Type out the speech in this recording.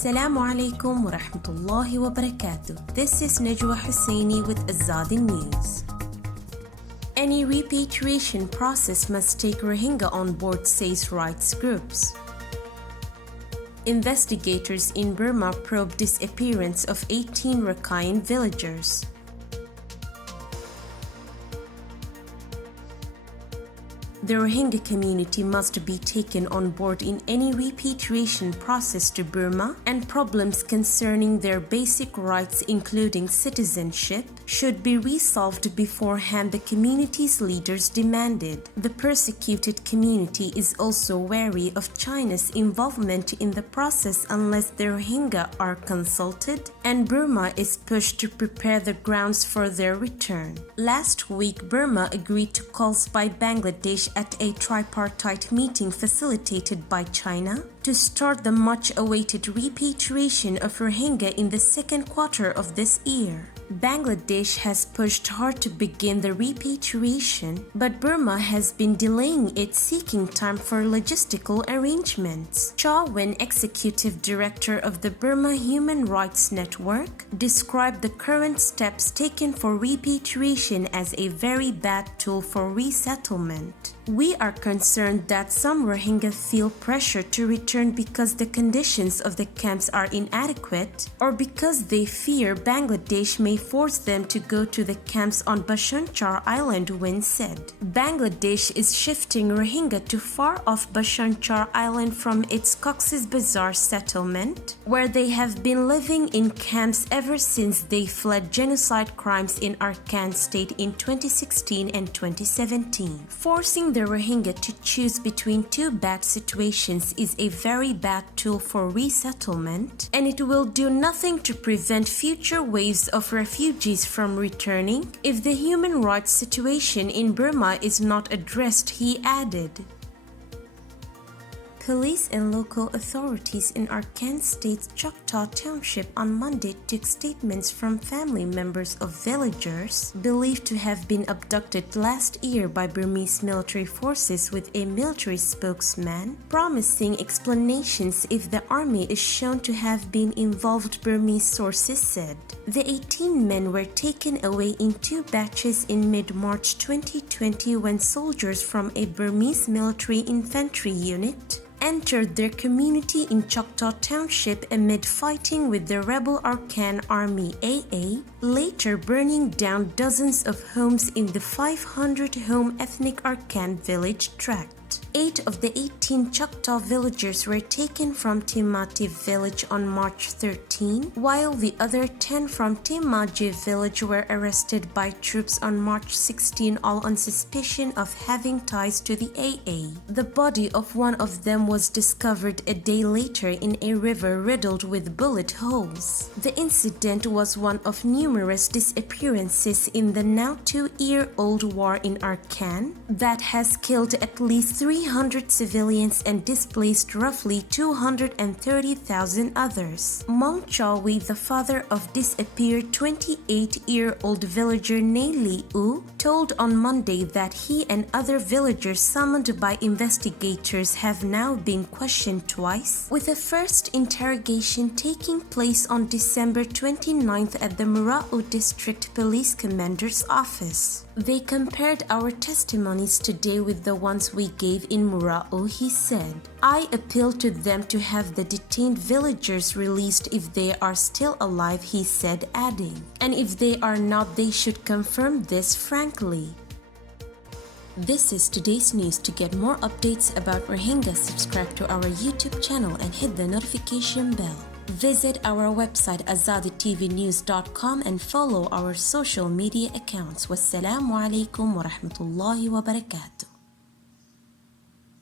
Assalamu alaikum wa rahmatullahi wa barakatuh. This is Najwa Husseini with Azadi News. Any repatriation process must take Rohingya on board, says rights groups. Investigators in Burma probe disappearance of 18 Rakhine villagers. The Rohingya community must be taken on board in any repatriation process to Burma, and problems concerning their basic rights, including citizenship, should be resolved beforehand, the community's leaders demanded. The persecuted community is also wary of China's involvement in the process unless the Rohingya are consulted, and Burma is pushed to prepare the grounds for their return. Last week, Burma agreed to calls by Bangladesh at a tripartite meeting facilitated by China to start the much-awaited repatriation of Rohingya in the second quarter of this year. Bangladesh has pushed hard to begin the repatriation, but Burma has been delaying it, seeking time for logistical arrangements. Cha Wen, executive director of the Burma Human Rights Network, described the current steps taken for repatriation as a very bad tool for resettlement. We are concerned that some Rohingya feel pressure to return because the conditions of the camps are inadequate, or because they fear Bangladesh may force them to go to the camps on Bhasan Char Island, Wen said. Bangladesh is shifting Rohingya to far-off Bhasan Char Island from its Cox's Bazar settlement, where they have been living in camps ever since they fled genocide crimes in Rakhine state in 2016 and 2017. Forcing the Rohingya to choose between two bad situations is a very bad tool for resettlement, and it will do nothing to prevent future waves of refugees from returning if the human rights situation in Burma is not addressed, he added. Police and local authorities in Rakhine State's Choctaw Township on Monday took statements from family members of villagers believed to have been abducted last year by Burmese military forces, with a military spokesman promising explanations if the army is shown to have been involved, Burmese sources said. The 18 men were taken away in two batches in mid-March 2020 when soldiers from a Burmese military infantry unit entered their community in Choctaw Township amid fighting with the rebel Rakhine Army AA, later burning down dozens of homes in the 500-home ethnic Rakhine village tract. 8 of the 18 Choctaw villagers were taken from Timati village on March 13, while the other 10 from Timaji village were arrested by troops on March 16, all on suspicion of having ties to the AA. The body of one of them was discovered a day later in a river riddled with bullet holes. The incident was one of numerous disappearances in the now 2-year-old war in Rakhine that has killed at least 300 civilians and displaced roughly 230,000 others. Mong Chawi, the father of disappeared 28-year-old villager Neili U, told on Monday that he and other villagers summoned by investigators have now been questioned twice, with the first interrogation taking place on December 29th at the Mura'u District Police Commander's office. They compared our testimonies today with the ones we gave in Mura'u, he said. I appeal to them to have the detained villagers released if they are still alive, he said, adding, and if they are not, they should confirm this frankly. This is today's news. To get more updates about Rohingya, subscribe to our YouTube channel and hit the notification bell. Visit our website azaditvnews.com and follow our social media accounts. Wassalamu alaikum wa rahmatullahi wa barakatuh.